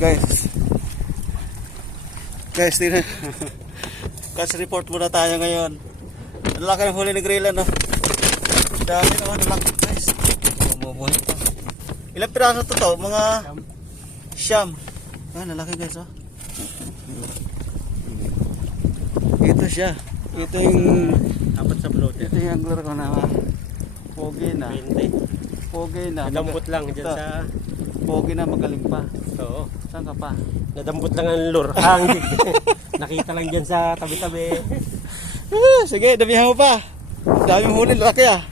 guys. Guys, tingnan. Catch report muna tayo ngayon. Ang laki ng huli ni Graylan, no? Dami naman, ang laki guys. Bumubuhay pa. Ilang piraso to? Mga siyam. Ah, lalaki guys, oh. Ito siya. Ito yung apat sa floater. Ito yung angler ko na pogi na. 20. Pogi na. Nadampot lang dyan ito. sa... Pogi na, magaling pa. Oo. Saan ka pa? Nadampot lang ang lure. Nakita lang dyan sa tabi-tabi. Sige, damihan mo pa. Daming huli, lalaki ah.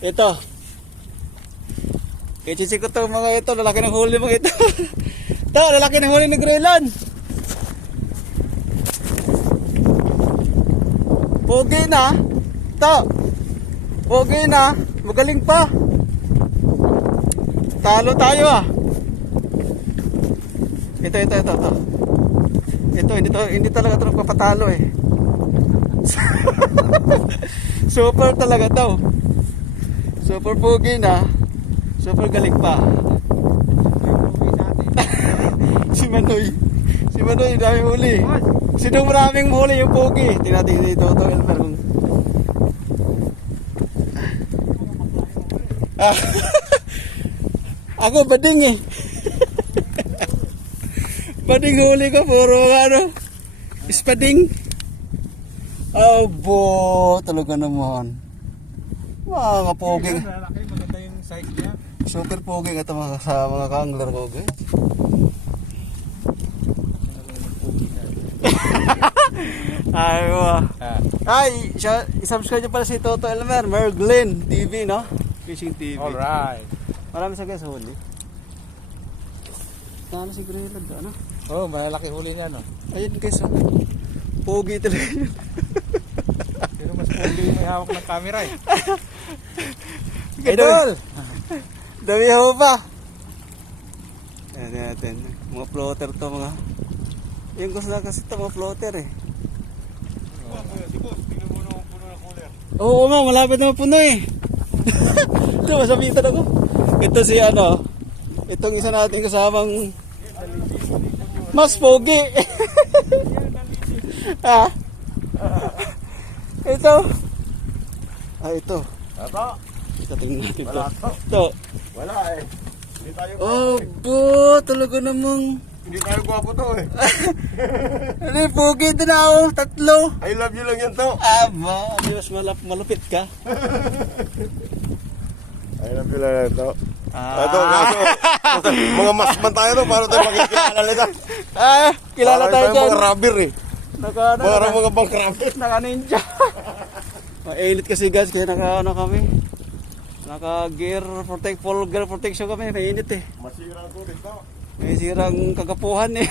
Ito. Ichisi ko to mga ito, lalaki ng huli mga ito. Ito, lalaki ng huli ng Graylan. Pogi na. Ito. Pogi na. Magaling pa. Talo tayo ah. Ito. Ito, hindi talaga ito nagpapatalo eh. Super talaga daw. Super pogi na. Super galing pa. Si Manoy, dami huli. Sino maraming huli yung pogi? Tingnan natin dito ito Elmer. Ako bading eh. Bading huli ko, puro ano, ispading. Abo, talaga naman. Mga pogi. Maganda yung size niya. Super pogi ito sa mga ka-angler ko, guys. Ay, i-subscribe nyo pala si Toto Elmer, Merglin TV, no? Fishing TV. Alright. Marami sa guys huli. Ano si Graylan, ano? Oh, malalaki huli niya, no? Ayun guys, oh. Pogi talaga yun. Pero mas pogi yung may hawak ng camera eh. Idol! Dami mo pa. Ayan natin. Mga floater to mga. Yung gusto na kasi ito mga floater eh. Oo nga, malapit na mapuno eh. Ito, masabitan ako. Ito si ano. Itong isa natin kasamang mas pogi. Ah. Ito. Ah, ito. Ito, tingnan natin ito. Ito. Wala eh. Hindi tayo Oh, bo, talaga namang. Hindi tayo gwapo to eh. Ano yung pogi ito na ako? Tatlo. I love you lang yan to. Aba, Diyos, malupit ka. I love you lang yan to. Ah. Mga masman tayo to para tayo magkikilala nila. Ah, kilala tayo dyan. Mga rubber eh. Parang mga bang rubber. Naka-ninja. Mainit kasi guys, kaya kami. Naka-gear full gear protection kami. Mainit eh. Masira ko rin to. May sirang kagapuhan eh.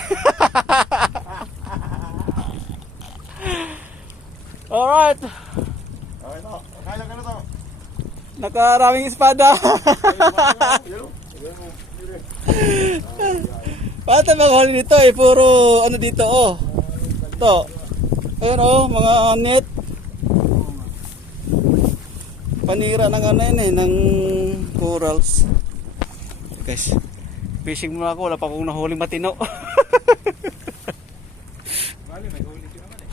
Alright. Okay to. Kaya ka na to. Nakaraming espada. Paano mga huli nito eh? Puro ano dito oh. Ito. Ayan oh, mga net. Panira ng ano yun eh, ng corals. Guys, fishing muna ako. Wala pa akong nahuling matino. Bali, may huli ka naman eh.